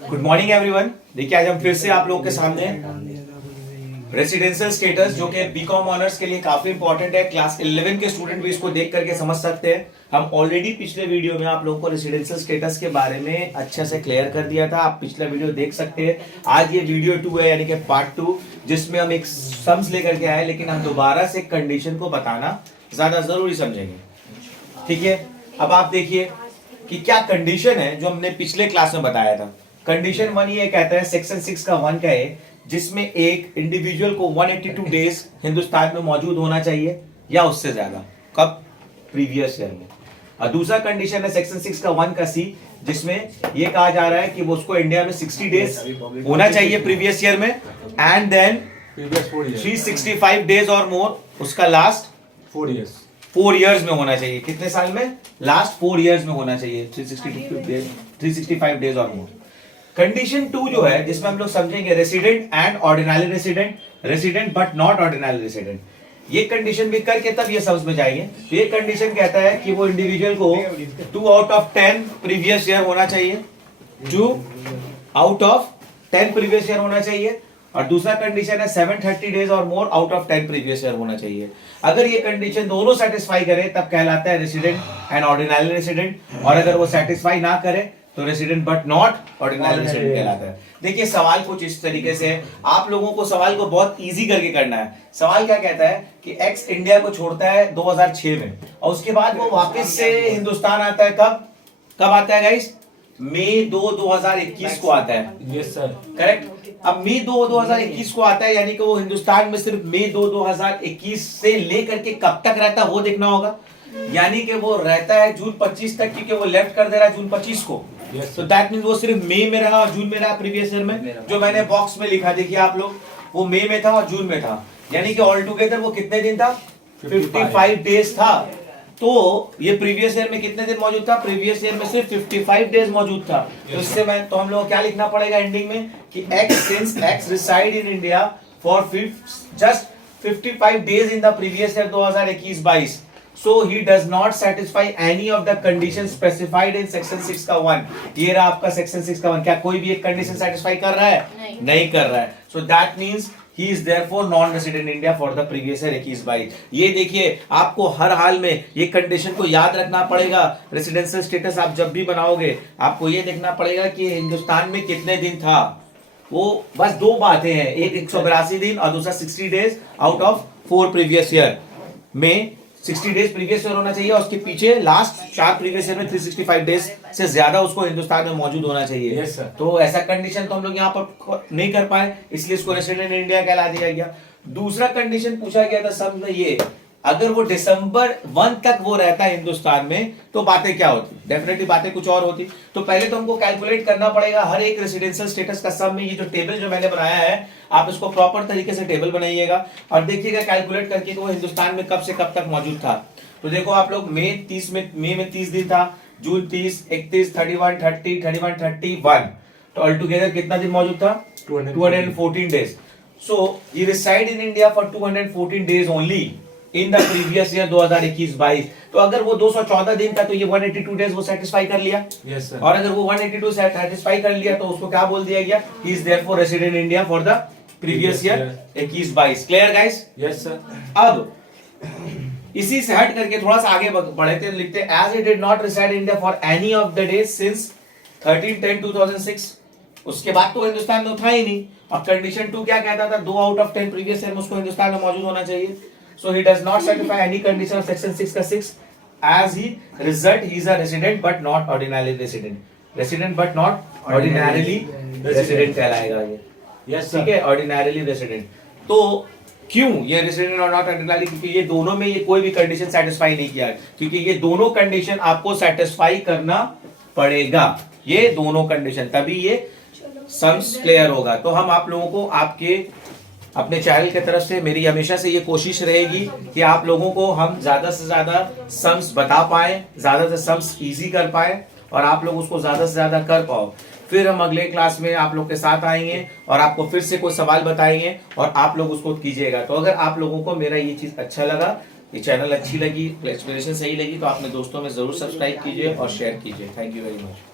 Good morning everyone. देखिए आज हम फिर से आप लोगों के सामने रेसिडेंशियल स्टेटस जो कि बीकॉम ऑनर्स के लिए काफी इंपॉर्टेंट है, क्लास 11 के स्टूडेंट भी इसको देख करके समझ सकते हैं। हम ऑलरेडी पिछले वीडियो में आप लोगों को रेसिडेंशियल स्टेटस के बारे में अच्छे से क्लियर कर दिया था, आप पिछला वीडियो देख सकते हैं। आज ये वीडियो 2 है, यानी कि पार्ट 2, जिसमें हम एक सम्स लेकर के आए, लेकिन हम दोबारा से कंडीशन को बताना ज्यादा जरूरी समझेंगे। ठीक है, अब आप देखिए कि क्या कंडीशन है जो हमने पिछले क्लास में बताया था। कंडीशन 1 ये कहता है, सेक्शन 6 का 1 का है, जिसमें एक इंडिविजुअल को 182 डेज हिंदुस्तान में मौजूद होना चाहिए या उससे ज्यादा। कब? प्रीवियस ईयर में। और दूसरा कंडीशन है सेक्शन 6 का 1 का सी, जिसमें ये कहा जा रहा है कि वो उसको इंडिया में 60 डेज होना चाहिए प्रीवियस ईयर में, एंड देन 365 डेज और मोर उसका लास्ट 4 इयर्स में होना चाहिए। कितने साल में? लास्ट 4 इयर्स में होना चाहिए 365 डेज और मोर। कंडीशन 2 जो है, जिसमें हम लोग समझेंगे resident and ordinary resident, resident but not ordinary resident. ये कंडीशन भी करके तब ये समझ में जाएंगे। तो ये कंडीशन कहता है कि वो इंडिविजुअल को 2 आउट ऑफ 10 प्रीवियस ईयर होना चाहिए, 2 आउट ऑफ 10 प्रीवियस ईयर होना चाहिए। और दूसरा कंडीशन है 730 डेज और more out of 10 previous year होना चाहिए। अगर ये कंडीशन दोनों सेटिस्फाई करे तब कहलाता है रेसिडेंट एंड ऑर्डिनरी रेसिडेंट, और अगर वो सेटिस्फाई ना करे तो resident but not ordinary resident कहलाता है। देखिए सवाल कुछ इस तरीके से है, आप लोगों को सवाल को बहुत इजी करके करना है। सवाल क्या कहता है कि एक्स इंडिया को छोड़ता है 2006 में, और उसके बाद वो वापस से हिंदुस्तान आता है। कब आता है गाइस? मई 2 2021 को आता है। Yes sir, correct. अब मई 2 2021 को आता है, यानी कि वो हिंदुस्तान में सिर्फ मई 2 2021 से लेकर के कब तक रहता है वो देखना होगा। यानी कि वो रहता है जून 25 तक, क्योंकि वो लेफ्ट कर दे रहा है जून 25 को। तो दैट मींस वो सिर्फ मई में रहा और जून में रहा प्रीवियस ईयर में। जो मैंने बॉक्स में लिखा देखिए आप लोग, वो मई में था और जून में था, यानी कि ऑल टुगेदर वो कितने दिन था? 55 डेज था। तो ये प्रीवियस ईयर में कितने दिन मौजूद था? प्रीवियस ईयर में सिर्फ 55 डेज मौजूद था। तो इससे तो हम लोग क्या लिखना पड़ेगा एंडिंग में कि since x reside in India for just 55 days in the previous year 2021-22, so he does not satisfy any of the conditions specified in section 6 का 1। ये रहा आपका सेक्शन 6 का 1। क्या कोई भी एक कंडीशन सेटिस्फाई कर रहा है? नहीं कर रहा है। so that means he is therefore non resident in India for the previous year 21-22। ये देखिए आपको हर हाल में ये कंडीशन को याद रखना पड़ेगा। रेसिडेंशियल स्टेटस आप जब भी बनाओगे आपको ये देखना पड़ेगा कि हिंदुस्तान में कितने दिन था। वो बस 2 बातें हैं, एक 182 दिन और दूसरा 60 days out of 4 previous year में। 60 डेज प्रीवियस ईयर होना चाहिए और उसके पीछे लास्ट 4 प्रीवियस ईयर में 365 डेज से ज्यादा उसको हिंदुस्तान में मौजूद होना चाहिए। yes, तो ऐसा कंडीशन तो हम लोग यहाँ पर नहीं कर पाए, इसलिए इसको रेसिडेंट इंडिया कहला दिया गया। दूसरा कंडीशन पूछा गया था सब में, ये अगर वो दिसंबर 1 तक वो रहता है हिंदुस्तान में तो बातें क्या होती? डेफिनेटली बातें कुछ और होती। तो पहले तो हमको कैलकुलेट करना पड़ेगा हर एक रेसिडेंशियल स्टेटस का सब में। ये जो टेबल जो मैंने बनाया है, आप इसको प्रॉपर तरीके से टेबल बनाइएगा और देखिएगा कैलकुलेट करके कि वो हिंदुस्तान में कब से कब तक मौजूद था। तो देखो आप लोग मई में 30 दिन था, जून 30, 31, 31, 30, 31, 31, तो ऑल टुगेदर कितना दिन मौजूद था? 214 डेज। सो ये reside in India for 214 days only in the previous year 2021-22। तो अगर वो 214 दिन था तो ये 182 डेज वो सेटिस्फाई कर लिया। yes, sir। और अगर वो 182 सेटिस्फाई कर लिया तो उसको क्या बोल दिया गया? He is therefore resident India for the previous year 21-22। Clear guys? Yes sir. अब इसी से हट करके थोड़ा सा आगे बढ़े थे, लिखते as he did not reside in India for any of the days since 13/10/2006। उसके बाद तो हिंदुस्तान में था ही नहीं। और कंडीशन 2 क्या कहता था? 2 आउट ऑफ 10 प्रीवियस ईयर में उसको हिंदुस्तान में मौजूद होना चाहिए। So he does not satisfy any condition of section 6 का 6, as he result he is a resident but not ordinarily resident। resident but not ordinarily resident कहलाएगा ये। Yes sir. ठीक है, ordinarily resident। तो क्यों ये रेसिडेंट और नॉट ऑर्डिनरी? क्योंकि ये दोनों में ये कोई भी कंडीशन सेटिस्फाई नहीं किया, क्योंकि ये दोनों कंडीशन आपको सेटिस्फाई करना पड़ेगा। ये दोनों कंडीशन, तभी ये सम्स क्लियर होगा। तो हम आप लोगों को आपके अपने चैनल की तरफ से मेरी हमेशा से ये कोशिश रहेगी कि आप लोगों को हम ज्यादा से ज्यादा सम्स बता पाए, ज्यादा से सम्स इजी कर पाए और आप लोग उसको ज्यादा से ज्यादा कर पाओ। फिर हम अगले क्लास में आप लोग के साथ आएंगे और आपको फिर से कोई सवाल बताएंगे और आप लोग उसको कीजिएगा। तो अगर आप लोगों को मेरा ये चीज अच्छा लगा, ये चैनल अच्छी लगी, एक्सप्लेनेशन सही लगी, तो अपने दोस्तों में जरूर सब्सक्राइब कीजिए और शेयर कीजिए। Thank you very much.